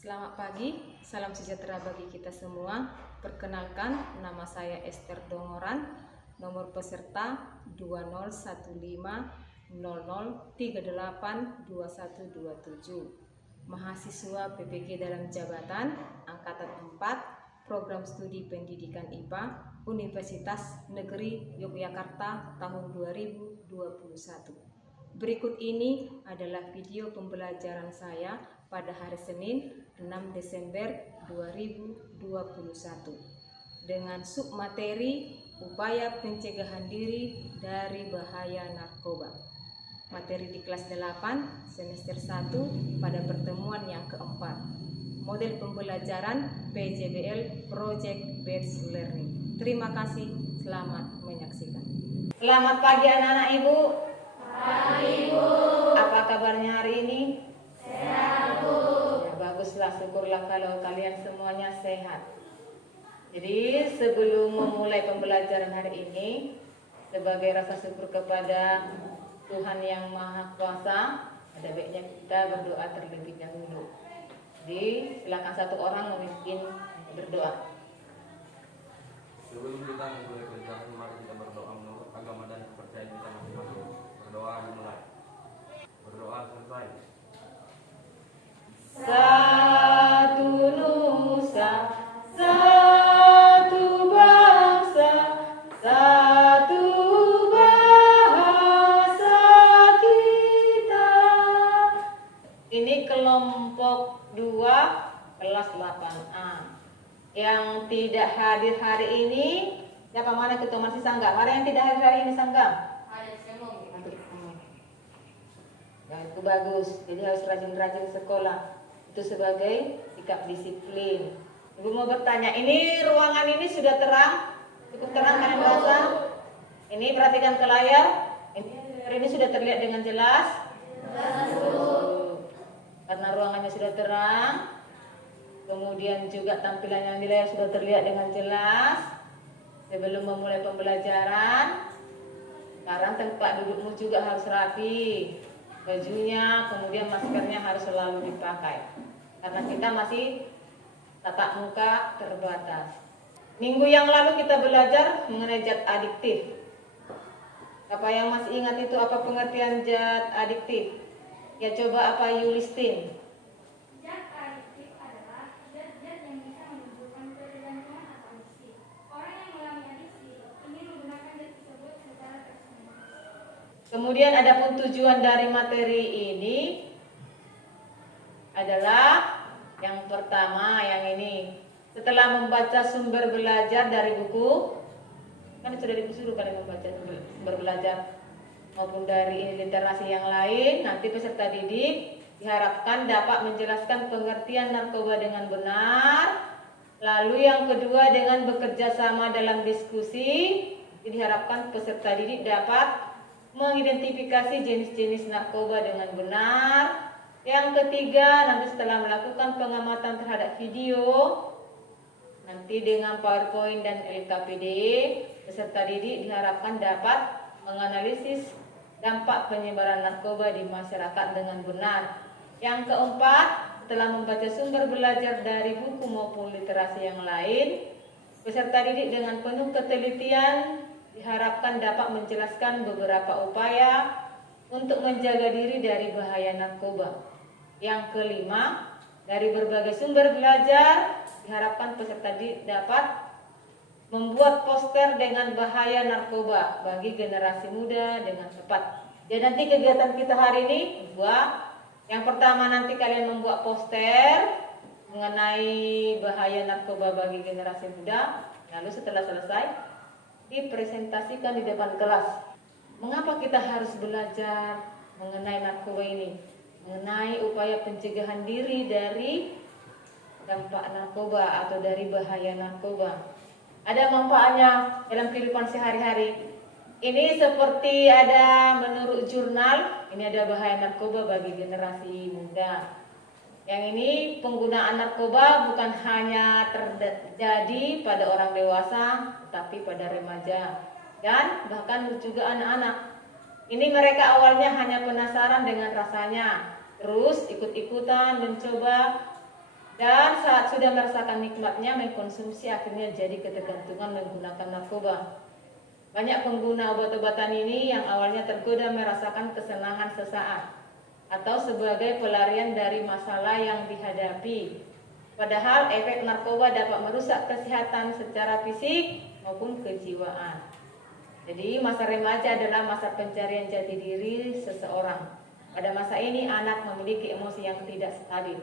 Selamat pagi, salam sejahtera bagi kita semua. Perkenalkan, nama saya Esther Dongoran, nomor peserta 201500382127. Mahasiswa PPG dalam jabatan Angkatan 4, Program Studi Pendidikan IPA, Universitas Negeri Yogyakarta tahun 2021. Berikut ini adalah video pembelajaran saya pada hari Senin 6 Desember 2021 dengan submateri upaya pencegahan diri dari bahaya narkoba. Materi di kelas 8 semester 1 pada pertemuan yang keempat. Model pembelajaran PJBL Project Based Learning. Terima kasih, selamat menyaksikan. Selamat pagi anak-anak Ibu. Ibu. Apa kabarnya hari ini? Sehat, Bu. Ya, baguslah, syukurlah kalau kalian semuanya sehat. Jadi sebelum memulai pembelajaran hari ini, sebagai rasa syukur kepada Tuhan Yang Maha Kuasa, ada baiknya kita berdoa terlebih dahulu. Jadi silakan satu orang memimpin berdoa. Sebelum kita memulai pelajaran, mari kita berdoa menurut agama dan kepercayaan kita masing-masing. Berdoa dimulai. Berdoa selesai. Satu nusa, satu bangsa, satu bahasa kita. Ini kelompok 2 kelas 8A. Yang tidak hadir hari ini, siapa mana ketua masih sanggam? Ada yang tidak hadir hari ini sanggam? Ada semua. Nah, itu bagus. Jadi harus rajin-rajin sekolah. Itu sebagai sikap disiplin. Ibu mau bertanya, ini ruangan ini sudah terang? Cukup terang kalian merasa? Ini perhatikan ke layar. Ini sudah terlihat dengan jelas? Karena ruangannya sudah terang. Kemudian juga tampilan yang di layar sudah terlihat dengan jelas. Sebelum memulai pembelajaran, sekarang tempat dudukmu juga harus rapi. Bajunya, kemudian maskernya harus selalu dipakai. Karena kita masih tatap muka terbatas. Minggu yang lalu kita belajar mengenai zat adiktif. Apa yang masih ingat itu apa pengertian zat adiktif? Ya coba apa you listing? Zat adiktif adalah zat-zat yang bisa menimbulkan ketergantungan atau adiksi. Orang yang mengalami adiksi ingin menggunakan zat tersebut secara terus-menerus. Kemudian adapun tujuan dari materi ini adalah yang pertama, yang ini. Setelah membaca sumber belajar dari buku, kan sudah disuruh kalian membaca sumber belajar maupun dari literasi yang lain, nanti peserta didik diharapkan dapat menjelaskan pengertian narkoba dengan benar. Lalu yang kedua, dengan bekerja sama dalam diskusi, diharapkan peserta didik dapat mengidentifikasi jenis-jenis narkoba dengan benar. Yang ketiga, nanti setelah melakukan pengamatan terhadap video, nanti dengan PowerPoint dan LKPD, peserta didik diharapkan dapat menganalisis dampak penyebaran narkoba di masyarakat dengan benar. Yang keempat, setelah membaca sumber belajar dari buku maupun literasi yang lain, peserta didik dengan penuh ketelitian diharapkan dapat menjelaskan beberapa upaya untuk menjaga diri dari bahaya narkoba. Yang kelima, dari berbagai sumber belajar diharapkan peserta didik dapat membuat poster dengan bahaya narkoba bagi generasi muda dengan tepat. Jadi nanti kegiatan kita hari ini dua. Yang pertama, nanti kalian membuat poster mengenai bahaya narkoba bagi generasi muda. Lalu setelah selesai, dipresentasikan di depan kelas. Mengapa kita harus belajar mengenai narkoba ini? Mengenai upaya pencegahan diri dari dampak narkoba atau dari bahaya narkoba. Ada manfaatnya dalam kehidupan sehari-hari. Ini seperti ada menurut jurnal, ini ada bahaya narkoba bagi generasi muda. Yang ini penggunaan narkoba bukan hanya terjadi pada orang dewasa, tapi pada remaja dan bahkan juga anak-anak. Ini mereka awalnya hanya penasaran dengan rasanya, terus ikut-ikutan mencoba Dan saat sudah merasakan nikmatnya mengkonsumsi, akhirnya jadi ketergantungan menggunakan narkoba. Banyak pengguna obat-obatan ini yang awalnya tergoda merasakan kesenangan sesaat atau sebagai pelarian dari masalah yang dihadapi. Padahal efek narkoba dapat merusak kesehatan secara fisik maupun kejiwaan. Jadi masa remaja adalah masa pencarian jati diri seseorang. Pada masa ini anak memiliki emosi yang tidak stabil.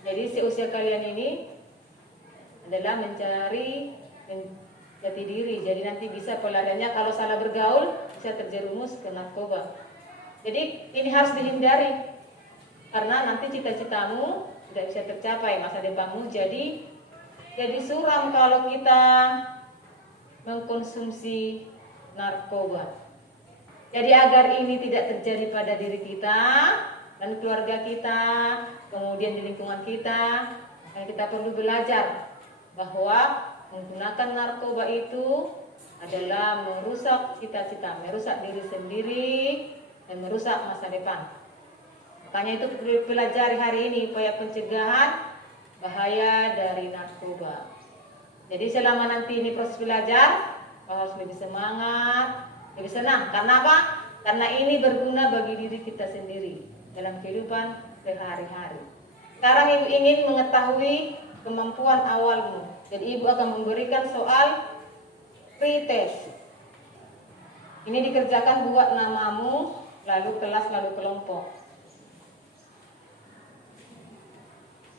Jadi seusia kalian ini adalah mencari jati diri. Jadi nanti bisa pelariannya kalau salah bergaul bisa terjerumus ke narkoba. Jadi ini harus dihindari karena nanti cita-citamu tidak bisa tercapai, masa depanmu jadi suram kalau kita mengkonsumsi narkoba. Jadi agar ini tidak terjadi pada diri kita dan keluarga kita, kemudian di lingkungan kita, dan kita perlu belajar bahwa menggunakan narkoba itu adalah merusak cita-cita, merusak diri sendiri, dan merusak masa depan. Makanya itu perlu dipelajari hari ini upaya pencegahan bahaya dari narkoba. Jadi selama nanti ini proses belajar, harus lebih semangat, lebih senang. Karena apa? Karena ini berguna bagi diri kita sendiri dalam kehidupan sehari-hari. Sekarang ibu ingin mengetahui kemampuan awalmu. Jadi ibu akan memberikan soal pretest. Ini dikerjakan buat namamu, lalu kelas, lalu kelompok.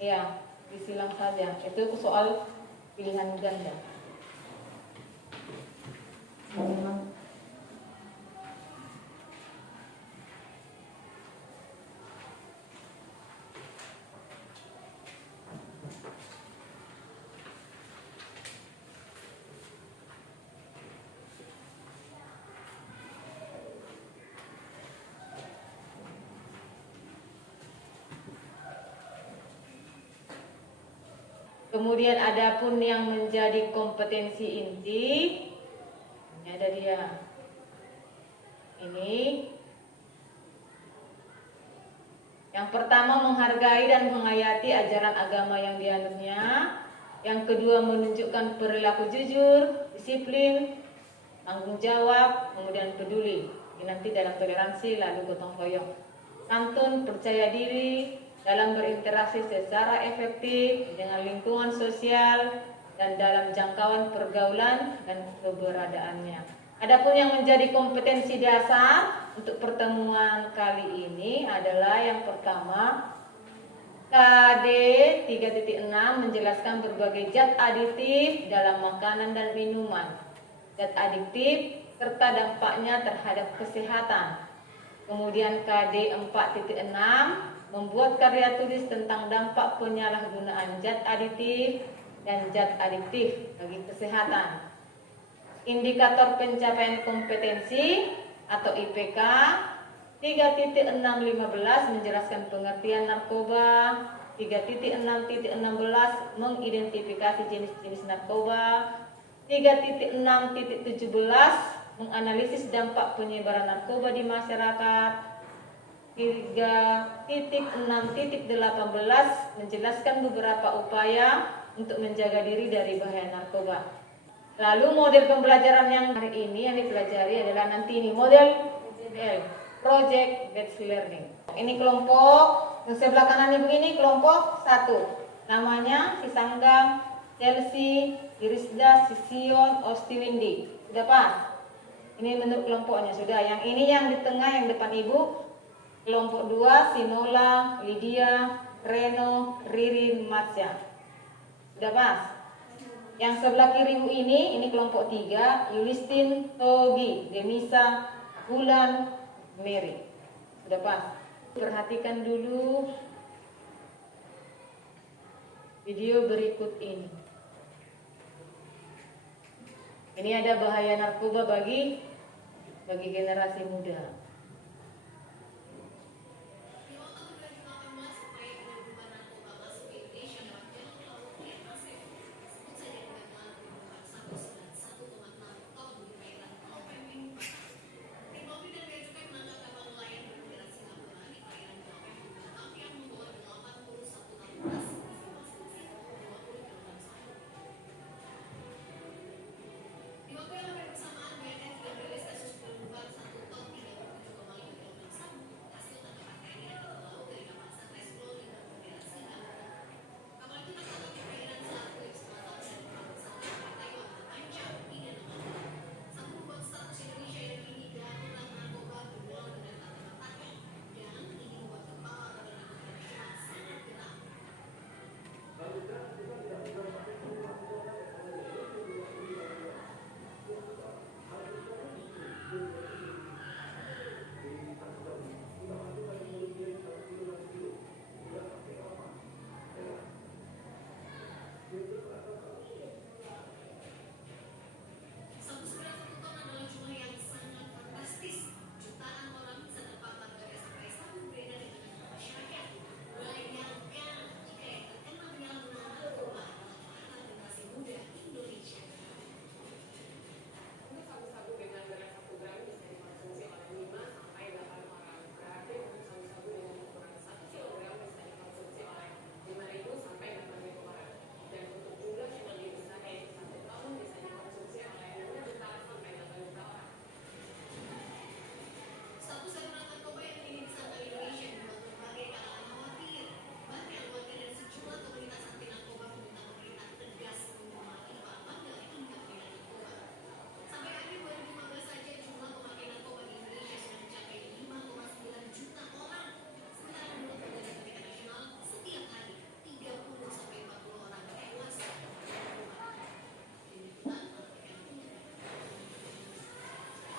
Ya, disilang saja. Itu soal pilihan ganda. Kemudian ada pun yang menjadi kompetensi inti. Ini ada dia. Ini. Yang pertama menghargai dan menghayati ajaran agama yang dianutnya. Yang kedua menunjukkan perilaku jujur, disiplin, tanggung jawab, kemudian peduli. Ini nanti dalam toleransi lalu gotong royong. Santun, percaya diri dalam berinteraksi secara efektif dengan lingkungan sosial dan dalam jangkauan pergaulan dan keberadaannya. Adapun yang menjadi kompetensi dasar untuk pertemuan kali ini adalah yang pertama, KD 3.6 menjelaskan berbagai zat aditif dalam makanan dan minuman. Zat aditif serta dampaknya terhadap kesehatan. Kemudian KD 4.6 membuat karya tulis tentang dampak penyalahgunaan zat aditif dan zat adiktif bagi kesehatan. Indikator pencapaian kompetensi atau IPK 3.615 menjelaskan pengertian narkoba. 3.6.16 mengidentifikasi jenis-jenis narkoba. 3.6.17 menganalisis dampak penyebaran narkoba di masyarakat. 3.6.18 menjelaskan beberapa upaya untuk menjaga diri dari bahaya narkoba. Lalu model pembelajaran yang hari ini yang dipelajari adalah nanti ini model Project Based Learning. Ini kelompok yang sebelah kanan ibu ini kelompok 1. Namanya Sisanggam, Chelsea, Irisda, Sision, Ostiwindi. Sudah pas? Ini bentuk kelompoknya sudah. Yang ini yang di tengah yang depan ibu. Kelompok 2, Sinola, Lydia, Reno, Ririn, Matsya. Sudah pas? Yang sebelah kiri ibu ini kelompok 3, Yulistin, Togi, Demisa, Bulan, Mary. Sudah pas? Perhatikan dulu video berikut ini. Ini ada bahaya narkoba bagi generasi muda.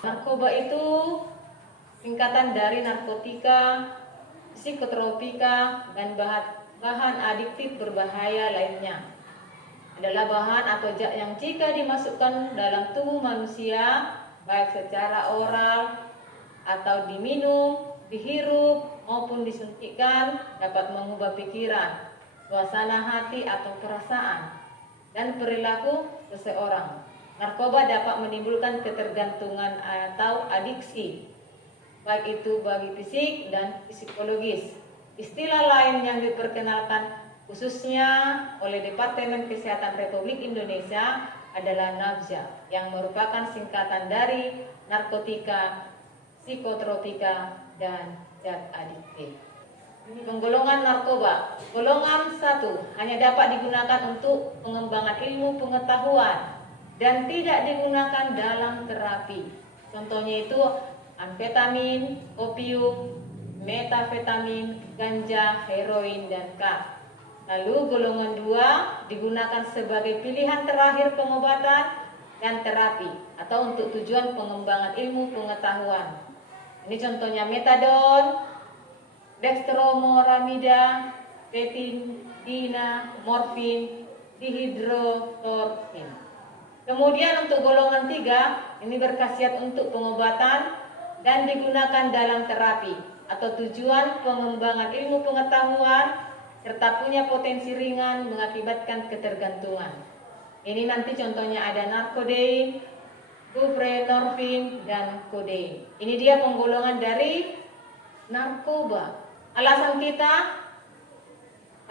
Narkoba itu singkatan dari narkotika, psikotropika, dan bahan adiktif berbahaya lainnya. Adalah bahan atau zat yang jika dimasukkan dalam tubuh manusia, baik secara oral atau diminum, dihirup, maupun disuntikkan, dapat mengubah pikiran, suasana hati atau perasaan, dan perilaku seseorang. Narkoba dapat menimbulkan ketergantungan atau adiksi, baik itu bagi fisik dan psikologis. Istilah lain yang diperkenalkan khususnya oleh Departemen Kesehatan Republik Indonesia adalah NABZA, yang merupakan singkatan dari narkotika, psikotropika, dan zat adiktif. Penggolongan narkoba. Golongan 1 hanya dapat digunakan untuk pengembangan ilmu pengetahuan dan tidak digunakan dalam terapi. Contohnya itu amfetamin, opium, metafetamin, ganja, heroin, dan khat. Lalu golongan 2 digunakan sebagai pilihan terakhir pengobatan dan terapi atau untuk tujuan pengembangan ilmu pengetahuan. Ini contohnya metadon, dextromoramida, petidina, morfin, dihidrotorfin. Kemudian untuk golongan 3 ini berkhasiat untuk pengobatan dan digunakan dalam terapi atau tujuan pengembangan ilmu pengetahuan serta punya potensi ringan mengakibatkan ketergantungan. Ini nanti contohnya ada narkodein, buprenorfin, dan kodein. Ini dia penggolongan dari narkoba. Alasan kita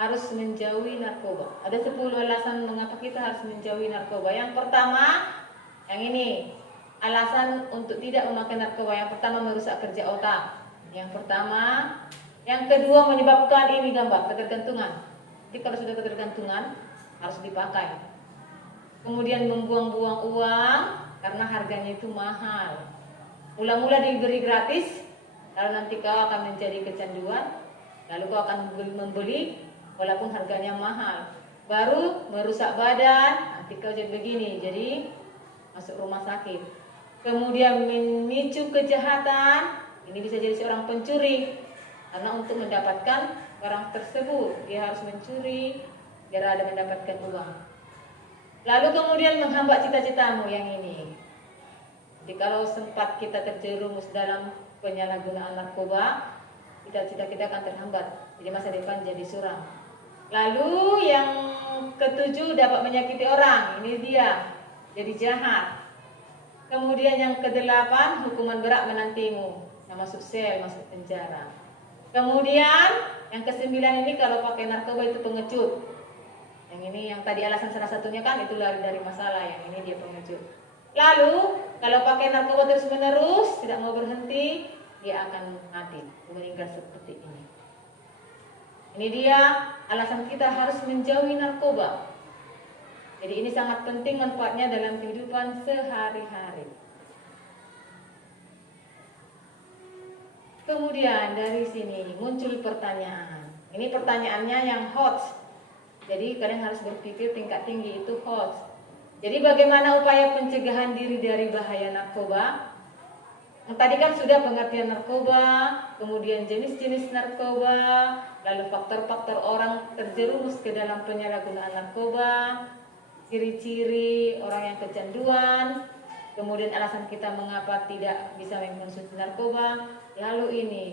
harus menjauhi narkoba. Ada 10 alasan mengapa kita harus menjauhi narkoba. Yang pertama, yang ini, alasan untuk tidak memakai narkoba. Yang pertama, merusak kerja otak. Yang pertama, yang kedua, menyebabkan ini gambar ketergantungan. Jadi kalau sudah ketergantungan harus dipakai. Kemudian membuang-buang uang karena harganya itu mahal. Mula-mula diberi gratis, lalu nanti kau akan menjadi kecanduan, lalu kau akan membeli walaupun harganya mahal. Baru merusak badan, nanti kau jadi begini, jadi masuk rumah sakit. Kemudian memicu kejahatan, ini bisa jadi seorang pencuri, karena untuk mendapatkan barang tersebut dia harus mencuri biar ada mendapatkan uang. Lalu kemudian menghambat cita-citamu yang ini. Jadi kalau sempat kita terjerumus dalam penyalahgunaan narkoba, cita-cita kita akan terhambat, jadi masa depan jadi suram. Lalu yang ketujuh, dapat menyakiti orang, ini dia, jadi jahat. Kemudian yang kedelapan, hukuman berat menantimu, masuk sel, masuk penjara. Kemudian yang kesembilan ini kalau pakai narkoba itu pengecut. Yang ini yang tadi alasan salah satunya kan itu lari dari masalah, yang ini dia pengecut. Lalu kalau pakai narkoba terus menerus tidak mau berhenti, dia akan mati, meninggal seperti ini. Ini dia alasan kita harus menjauhi narkoba. Jadi ini sangat penting manfaatnya dalam kehidupan sehari-hari. Kemudian dari sini muncul pertanyaan. Ini pertanyaannya yang hot. Jadi kalian harus berpikir tingkat tinggi itu hot. Jadi bagaimana upaya pencegahan diri dari bahaya narkoba? Yang tadi kan sudah pengertian narkoba, kemudian jenis-jenis narkoba, lalu faktor-faktor orang terjerumus ke dalam penyalahgunaan narkoba, ciri-ciri orang yang kecanduan, kemudian alasan kita mengapa tidak bisa mengkonsumsi narkoba. Lalu ini,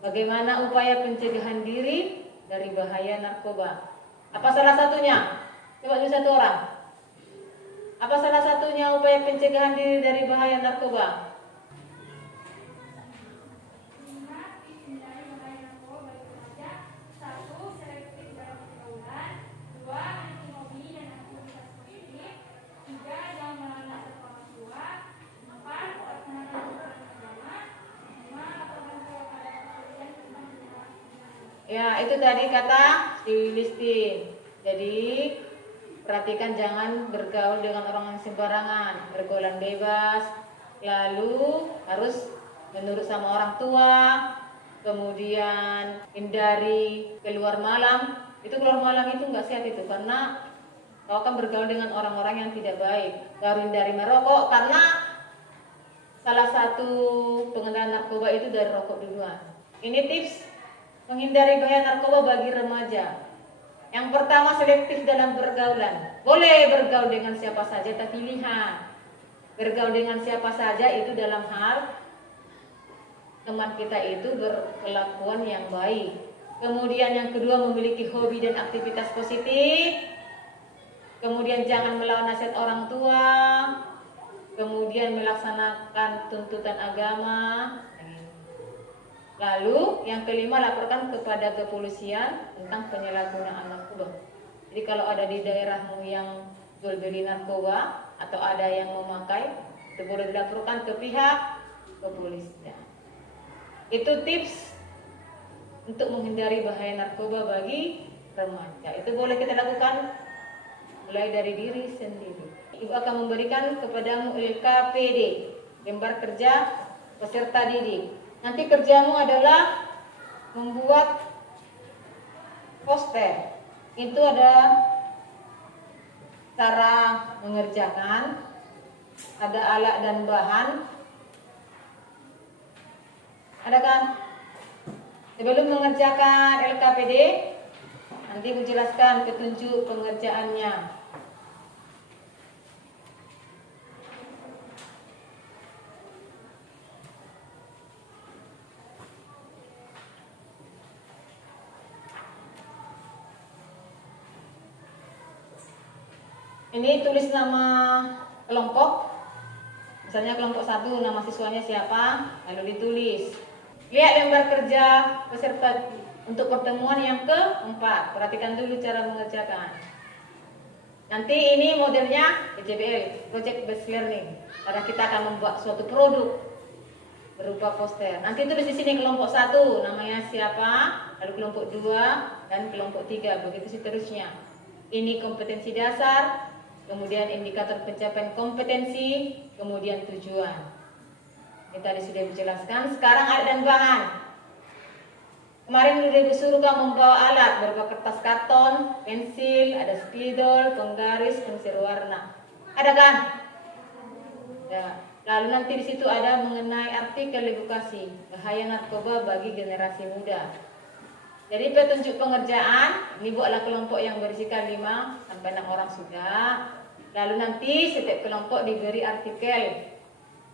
bagaimana upaya pencegahan diri dari bahaya narkoba? Apa salah satunya? Coba dulu satu orang. Apa salah satunya upaya pencegahan diri dari bahaya narkoba? Ya, itu tadi kata si Listin. Jadi perhatikan jangan bergaul dengan orang yang sembarangan, bergaulan bebas. Lalu harus menurut sama orang tua. Kemudian hindari keluar malam. Itu keluar malam itu nggak sehat itu, karena kau akan bergaul dengan orang-orang yang tidak baik. Baru hindari merokok karena salah satu pengendalian narkoba itu dari rokok duluan. Ini tips menghindari bahaya narkoba bagi remaja. Yang pertama, selektif dalam bergaulan. Boleh bergaul dengan siapa saja, tapi lihat. Bergaul dengan siapa saja itu dalam hal teman kita itu berkelakuan yang baik. Kemudian yang kedua, memiliki hobi dan aktivitas positif. Kemudian jangan melawan nasihat orang tua. Kemudian melaksanakan tuntutan agama. Lalu yang kelima, laporkan kepada kepolisian tentang penyalahgunaan narkoba. Jadi kalau ada di daerahmu yang jual beli narkoba atau ada yang memakai, itu boleh dilaporkan ke pihak kepolisian. Itu tips untuk menghindari bahaya narkoba bagi remaja. Itu boleh kita lakukan mulai dari diri sendiri. Ibu akan memberikan kepadamu LKPD, lembar kerja peserta didik. Nanti kerjamu adalah membuat poster. Itu ada cara mengerjakan, ada alat dan bahan, ada kan? Sebelum mengerjakan LKPD, nanti Ibu jelaskan petunjuk pengerjaannya. Ini tulis nama kelompok. Misalnya kelompok 1, nama siswanya siapa, lalu ditulis. Lihat lembar kerja peserta untuk pertemuan yang keempat. Perhatikan dulu cara mengerjakan. Nanti ini modelnya PJBL, Project Based Learning. Karena kita akan membuat suatu produk berupa poster. Nanti tulis di sini kelompok 1, namanya siapa, lalu kelompok 2 dan kelompok 3, begitu seterusnya. Ini kompetensi dasar, kemudian indikator pencapaian kompetensi, kemudian tujuan. Ini tadi sudah dijelaskan. Sekarang alat dan bahan. Kemarin sudah disuruh kamu membawa alat berupa kertas karton, pensil, ada spidol, penggaris, pensil warna. Ada kan? Ya. Lalu nanti di situ ada mengenai artikel edukasi bahaya narkoba bagi generasi muda. Jadi petunjuk pengerjaan, ini buatlah kelompok yang berisikan 5 sampai 6 orang sudah. Lalu nanti setiap kelompok diberi artikel.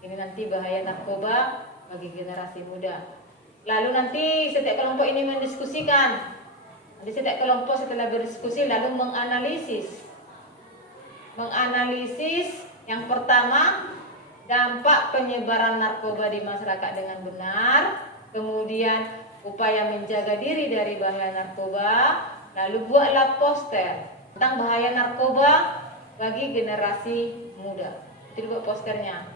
Ini nanti bahaya narkoba bagi generasi muda. Lalu nanti setiap kelompok ini mendiskusikan. Nanti setiap kelompok setelah berdiskusi lalu menganalisis. Menganalisis yang pertama, dampak penyebaran narkoba di masyarakat dengan benar. Kemudian upaya menjaga diri dari bahaya narkoba. Lalu buatlah poster tentang bahaya narkoba bagi generasi muda. Itu buat posternya.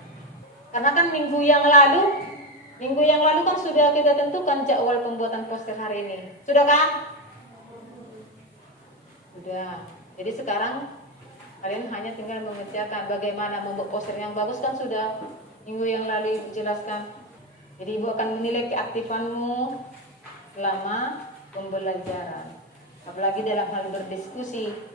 Karena kan minggu yang lalu kan sudah kita tentukan jadwal pembuatan poster hari ini. Sudah kan? Sudah. Jadi sekarang kalian hanya tinggal mengerjakan bagaimana membuat poster yang bagus, kan sudah minggu yang lalu Ibu jelaskan. Jadi Ibu akan menilai keaktifanmu selama pembelajaran. Apalagi dalam hal berdiskusi.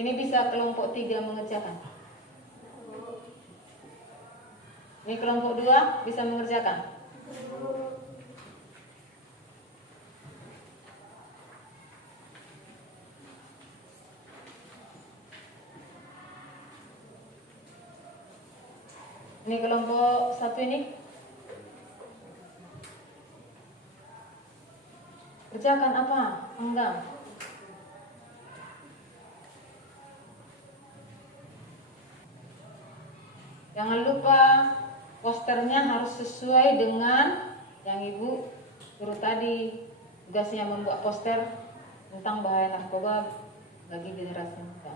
Ini bisa kelompok 3 mengerjakan. Ini kelompok 2 bisa mengerjakan. Ini kelompok 1 ini. Kerjakan apa? Enggak. Jangan lupa posternya harus sesuai dengan yang Ibu suruh tadi. Tugasnya membuat poster tentang bahaya narkoba bagi generasi muda.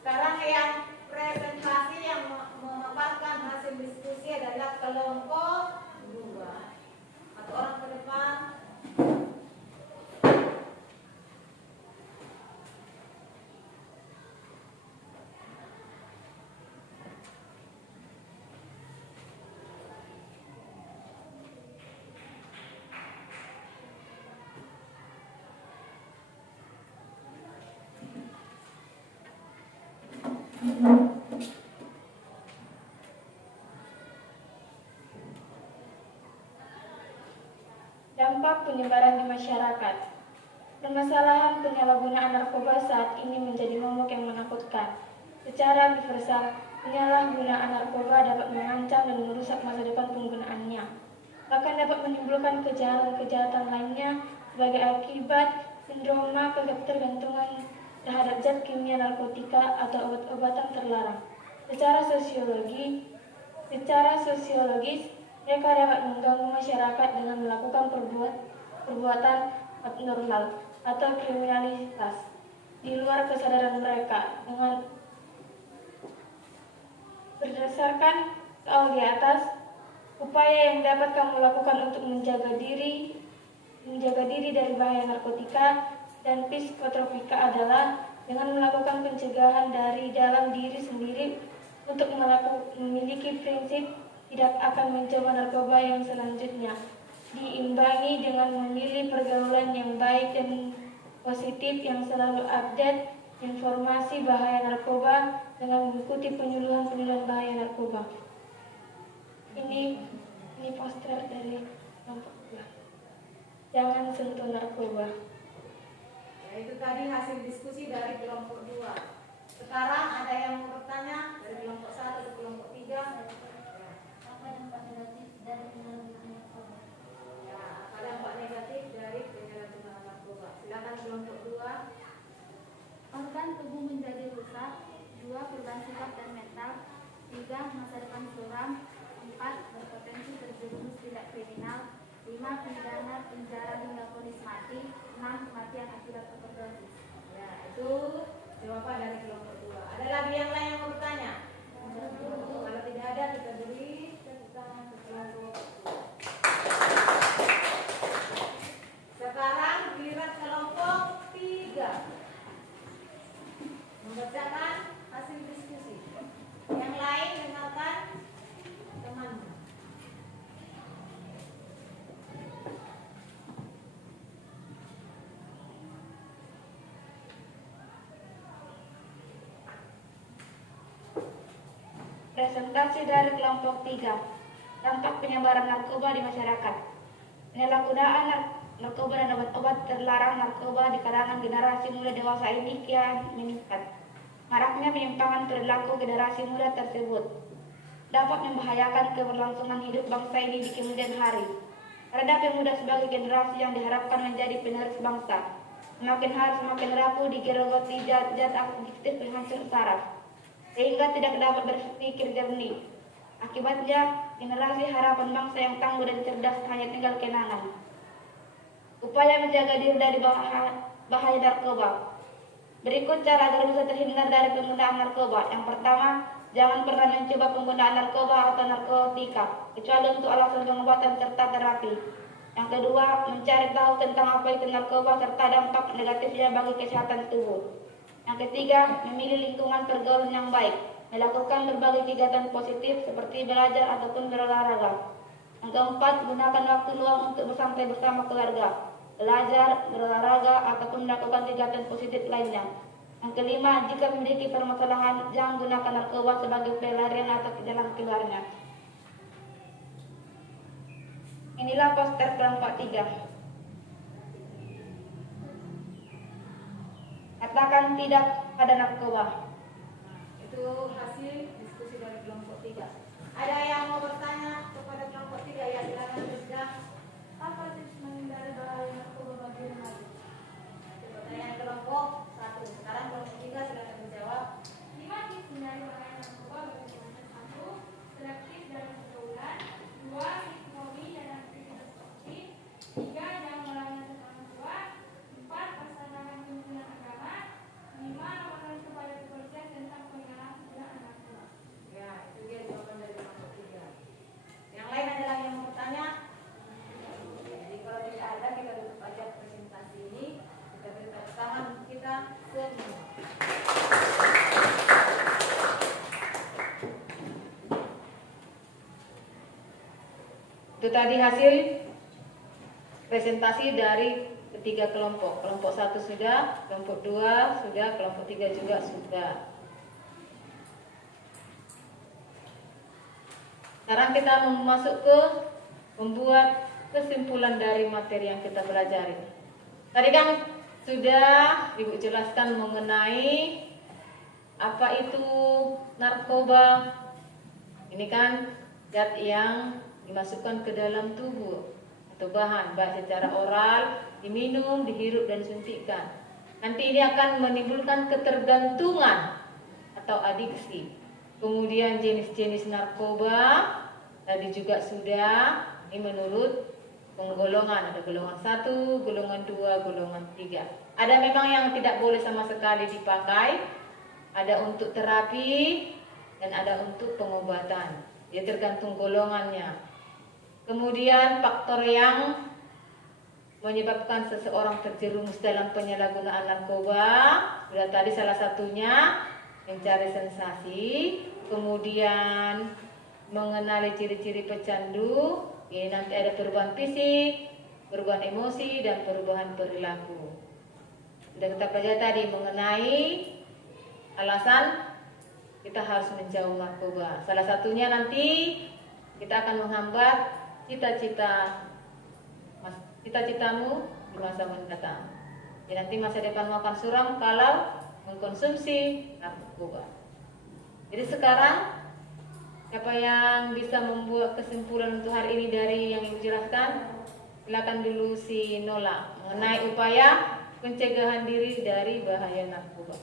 Sekarang yang presentasi yang memaparkan hasil diskusi adalah kelompok 2. Atau orang ke depan. Dampak penyebaran di masyarakat. Permasalahan penyalahgunaan narkoba saat ini menjadi momok yang menakutkan. Secara universal, penyalahgunaan narkoba dapat mengancam dan merusak masa depan penggunaannya. Bahkan dapat menimbulkan kejahatan-kejahatan lainnya sebagai akibat sindroma ketergantungan terhadap zat kimia narkotika atau obat-obatan terlarang. Secara sosiologis, mereka dapat mengganggu masyarakat dengan melakukan perbuatan abnormal atau kriminalitas di luar kesadaran mereka. Dengan berdasarkan soal di atas, upaya yang dapat kamu lakukan untuk menjaga diri dari bahaya narkotika dan psikotropika adalah dengan melakukan pencegahan dari dalam diri sendiri untuk memiliki prinsip tidak akan mencoba narkoba yang selanjutnya, diimbangi dengan memilih pergaulan yang baik dan positif yang selalu update informasi bahaya narkoba dengan mengikuti penyuluhan bahaya narkoba. Ini poster dari kelompok 2. Jangan sentuh narkoba. Ya, itu tadi hasil diskusi dari kelompok 2. Sekarang ada yang mau bertanya dari kelompok 1 ke kelompok 3. Apa dampak negatif dari penyalahgunaan narkoba? Ya, apa dampak negatif dari penyalahgunaan narkoba? Silakan kelompok 2. Organ tubuh menjadi rusak. 2. Perubahan sikap dan mental. 3. Masa depan suram. 4. Berpotensi terjerumus tidak kriminal. 5. Pidana penjara hingga vonis mati. 6. Kematian akibat overdosis. Ya, itu jawaban dari kelompok 2. Ada lagi yang lain yang mau bertanya? Kalau tidak ada, kita beri tepuk tangan ke kelompok 2. Sekarang giliran kelompok 3 membacakan hasil diskusi. Yang lain dengarkan temanmu. Presentasi dari kelompok 3. Dampak penyebaran narkoba di masyarakat. Penyalahgunaan narkoba dan obat-obat terlarang narkoba di kalangan generasi muda dewasa ini kian meningkat. Maraknya penyimpangan perilaku generasi muda tersebut dapat membahayakan keberlangsungan hidup bangsa ini di kemudian hari. Terhadap pemuda sebagai generasi yang diharapkan menjadi penerus bangsa, semakin hari semakin rapuh digerogoti zat-zat adiktif penghancur saraf, sehingga tidak dapat berpikir jernih. Akibatnya, generasi harapan bangsa yang tangguh dan cerdas hanya tinggal kenangan. Upaya menjaga diri dari bahaya narkoba. Berikut cara agar bisa terhindar dari penggunaan narkoba. Yang pertama, jangan pernah mencoba penggunaan narkoba atau narkotika, kecuali untuk alasan pengobatan serta terapi. Yang kedua, mencari tahu tentang apa itu narkoba serta dampak negatifnya bagi kesehatan tubuh. Yang ketiga, memilih lingkungan pergaulan yang baik, melakukan berbagai kegiatan positif seperti belajar ataupun berolahraga. Yang keempat, gunakan waktu luang untuk bersantai bersama keluarga, belajar, berolahraga, ataupun melakukan kegiatan positif lainnya. Yang kelima, jika memiliki permasalahan, jangan gunakan narkoba sebagai pelarian atau jalan keluarnya. Inilah poster kelompok 3. Katakan tidak pada narkoba. Itu hasil diskusi dari kelompok 3. Ada yang mau bertanya kepada kelompok 3? Ya, silakan Rizka. Apa tips menghindari bahaya narkoba bagi remaja? Pertanyaan kelompok 1. Sekarang kelompok 3 silakan menjawab. 5 tips menghindari bahaya narkoba bagi remaja. 1. Selektif dalam pergaulan. 2. Hobi dan aktivitas sportif. 3. Jangan melarang orang tua. 4. Laksanakan tuntunan agama. 5. Laporkan kepada kepolisian tentang penggunaan narkoba. Ya, itu dia jawaban dari kelompok 3. Yang lain ada lagi yang mau bertanya? Jadi kalau tidak ada, kita tutup aja presentasi ini. Kita beri tepuk tangan untuk kita semua. Itu tadi hasil presentasi dari ketiga kelompok. Kelompok 1 sudah, kelompok 2 sudah, kelompok 3 juga sudah. Sekarang kita masuk ke membuat kesimpulan dari materi yang kita pelajari. Tadi kan sudah Ibu jelaskan mengenai apa itu narkoba. Ini kan zat yang dimasukkan ke dalam tubuh atau bahan, baik secara oral, diminum, dihirup dan disuntikkan. Nanti ini akan menimbulkan ketergantungan atau adiksi. Kemudian jenis-jenis narkoba tadi juga sudah, ini menurut penggolongan, ada golongan 1, golongan 2, golongan 3. Ada memang yang tidak boleh sama sekali dipakai, ada untuk terapi dan ada untuk pengobatan. Ya tergantung golongannya. Kemudian faktor yang menyebabkan seseorang terjerumus dalam penyalahgunaan narkoba, sudah tadi salah satunya mencari sensasi, kemudian mengenali ciri-ciri pecandu, ini nanti ada perubahan fisik, perubahan emosi, dan perubahan perilaku. Sudah kita pelajari tadi mengenai alasan kita harus menjauh narkoba. Salah satunya nanti kita akan menghambat cita-citamu di masa mendatang. Jadi nanti masa depan akan suram kalau mengkonsumsi narkoba. Jadi sekarang siapa yang bisa membuat kesimpulan untuk hari ini dari yang Ibu jelaskan? Silakan dulu si Nola mengenai upaya pencegahan diri dari bahaya narkoba.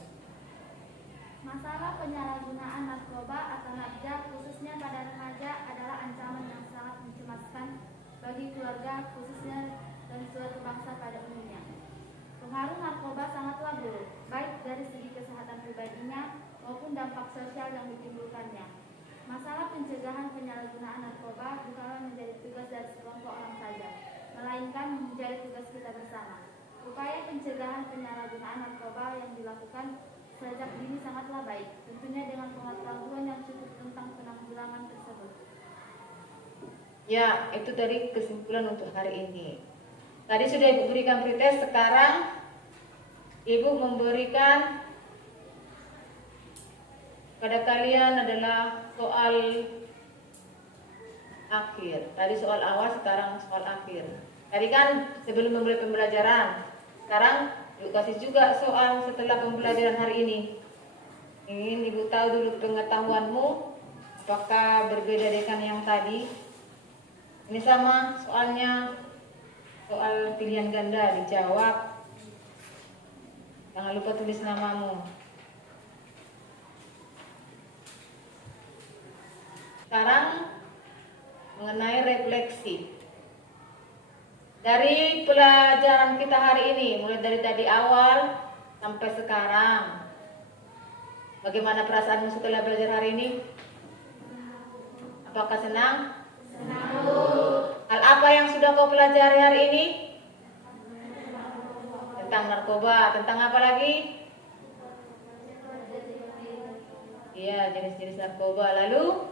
Masalah penyalahgunaan narkoba atau nafza khususnya pada remaja adalah ancaman yang sangat mencemaskan bagi keluarga khususnya dan suatu bangsa pada umumnya. Pengaruh narkoba sangatlah buruk, baik dari segi kesehatan pribadinya maupun dampak sosial yang ditimbulkannya. Masalah pencegahan penyalahgunaan narkoba bukanlah menjadi tugas dari sekelompok orang saja, melainkan menjadi tugas kita bersama. Upaya pencegahan penyalahgunaan narkoba yang dilakukan sejak dini sangatlah baik, tentunya dengan pengetahuan yang cukup tentang penanggulangan tersebut. Ya, itu dari kesimpulan untuk hari ini. Tadi sudah Ibu berikan pretest, sekarang Ibu memberikan pada kalian adalah soal akhir. Tadi soal awal, sekarang soal akhir. Tadi kan sebelum memulai pembelajaran, sekarang Ibu kasih juga soal setelah pembelajaran hari ini. Ingin Ibu tahu dulu pengetahuanmu, apakah berbeda dengan yang tadi. Ini sama soalnya, soal pilihan ganda, dijawab. Jangan lupa tulis namamu. Sekarang mengenai refleksi. Dari pelajaran kita hari ini, mulai dari tadi awal sampai sekarang, bagaimana perasaanmu setelah belajar hari ini? Apakah senang? Senang. Hal apa yang sudah kau pelajari hari ini? Tentang narkoba, tentang apa lagi? Iya, jenis-jenis narkoba. Lalu,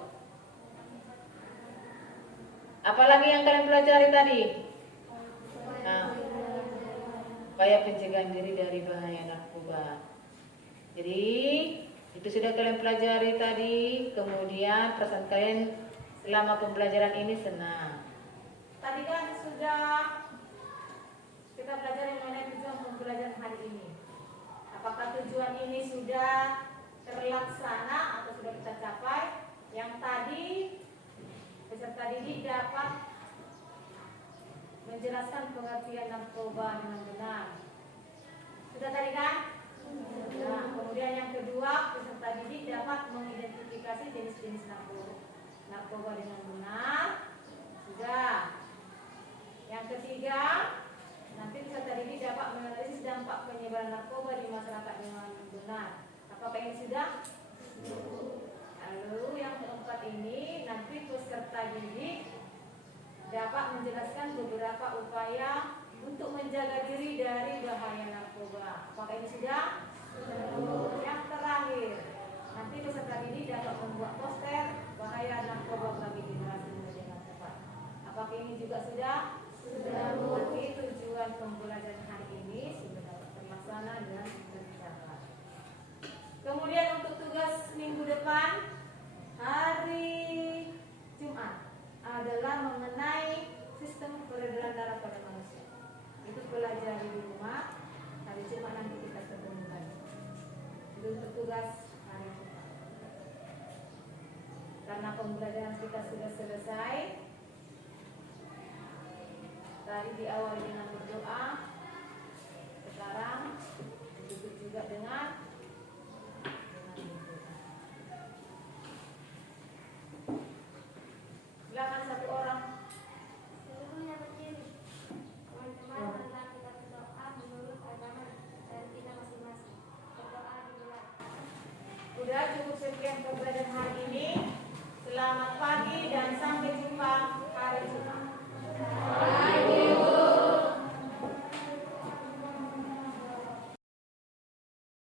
apa lagi yang kalian pelajari tadi? Nah, upaya pencegahan diri dari bahaya narkoba. Jadi, itu sudah kalian pelajari tadi. Kemudian perasaan kalian selama pembelajaran ini senang. Tadi kan sudah kita pelajari mengenai tujuan pembelajaran hari ini. Apakah tujuan ini sudah terlaksana atau sudah kita capai? Yang tadi peserta didik dapat menjelaskan pengertian narkoba dengan benar. Sudah tadi kan? Nah, kemudian yang kedua, peserta didik dapat mengidentifikasi jenis-jenis narkoba dengan benar. Sudah. Yang ketiga, nanti peserta didik dapat menganalisis dampak penyebaran narkoba di masyarakat dengan benar. Apakah ini sudah? Lalu yang keempat ini, nanti peserta didik dapat menjelaskan beberapa upaya untuk menjaga diri dari bahaya narkoba. Apakah ini sudah? Yang terakhir, nanti peserta didik dapat membuat poster bahaya narkoba bagi generasi muda dengan tepat. Apakah ini juga sudah? Sudah. Nanti tujuan pembelajaran hari ini sudah dapat terlaksana dengan tercapai. Kemudian untuk tugas minggu depan, hari Jumat adalah mengenai sistem peredaran tugas hari kita. Karena pembelajaran kita sudah selesai, tadi diawali dengan berdoa, sekarang ditutup juga dengan berdoa. Silakan satu orang. Seluruhnya berdiri. Teman-teman, marilah kita berdoa menurut agama dan kita masing-masing. Berdoa dimulai. Udah cukup sekian pembelajaran